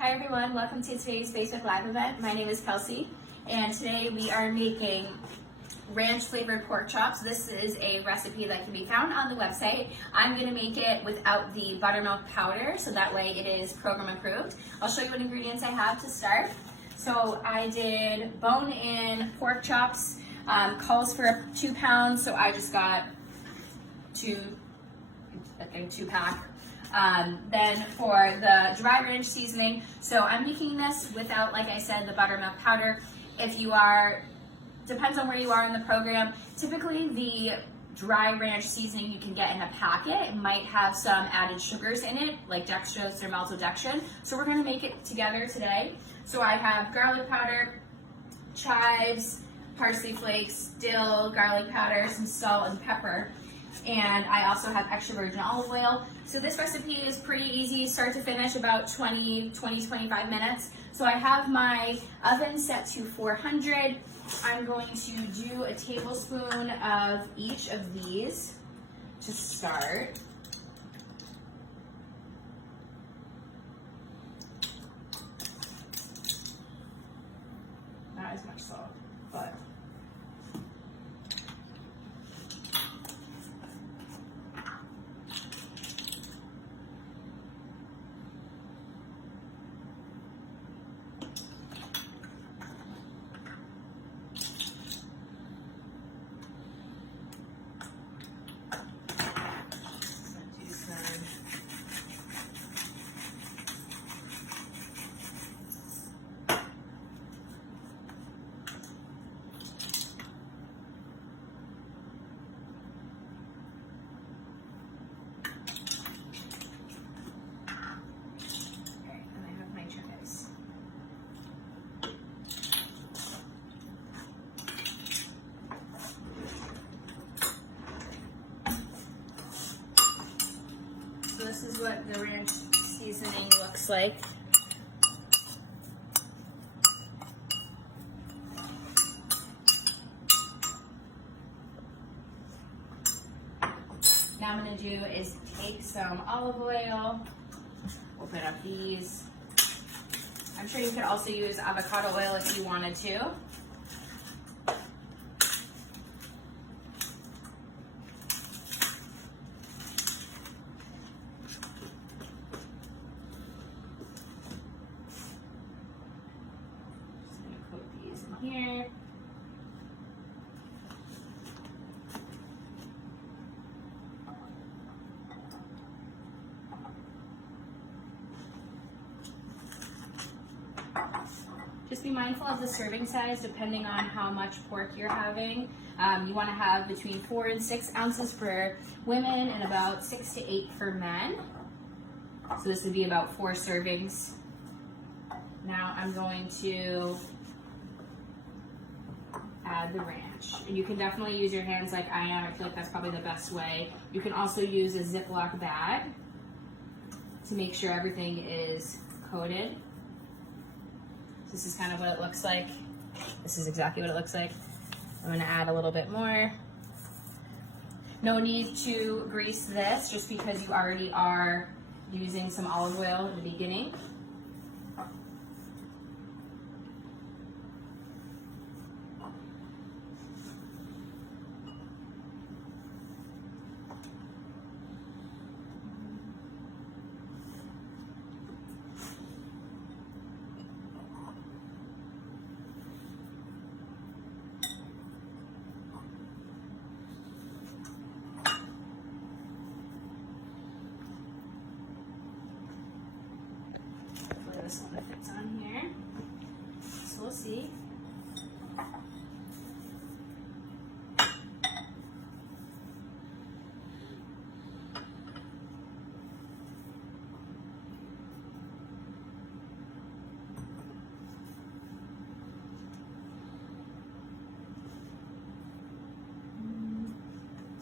Hi everyone, welcome to today's Facebook Live event. My name is Kelsey, and today we are making ranch flavored pork chops. This is a recipe that can be found on the website. I'm going to make it without the buttermilk powder, so that way it is program approved. I'll show you what ingredients I have to start. So I did bone-in pork chops, calls for 2 pounds, so I just got two pack. Then for the dry ranch seasoning, so I'm making this without, like I said, the buttermilk powder. Depends on where you are in the program. Typically the dry ranch seasoning you can get in a packet. It might have some added sugars in it, like dextrose or maltodextrin. So we're gonna make it together today. So I have garlic powder, chives, parsley flakes, dill, garlic powder, some salt and pepper. And I also have extra virgin olive oil. So this recipe is pretty easy, start to finish, about 25 minutes. So I have my oven set to 400. I'm going to do a tablespoon of each of these to start. Not as much salt, but this is what the ranch seasoning looks like. Now I'm going to do is take some olive oil, open up these. I'm sure you could also use avocado oil if you wanted to. Here. Just be mindful of the serving size depending on how much pork you're having. You want to have between 4 and 6 ounces for women and about 6 to 8 for men. So this would be about 4 servings. Now I'm going to add the ranch. And you can definitely use your hands like I am. I feel like that's probably the best way. You can also use a Ziploc bag to make sure everything is coated. This is kind of what it looks like. This is exactly what it looks like. I'm going to add a little bit more. No need to grease this just because you already are using some olive oil in the beginning. This one fits on here, so we'll see.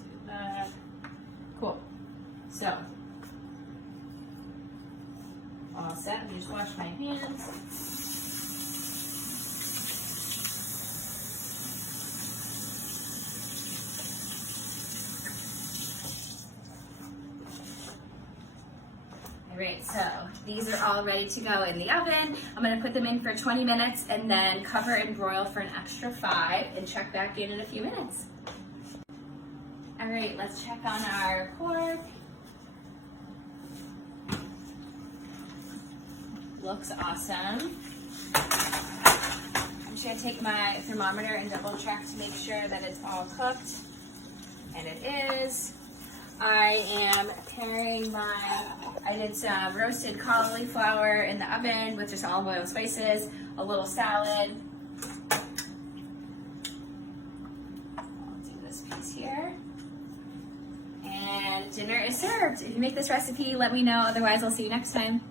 Do that. Cool. So all set. Let me just wash my hands. All right, so These are all ready to go in the oven. I'm gonna put them in for 20 minutes and then cover and broil for an extra 5 and check back in a few minutes. All right, let's check on our pork. Looks awesome. I'm just gonna take my thermometer and double check to make sure that it's all cooked. And it is. I am preparing I did some roasted cauliflower in the oven with just olive oil and spices, a little salad. I'll do this piece here. And dinner is served. If you make this recipe, let me know. Otherwise, I'll see you next time.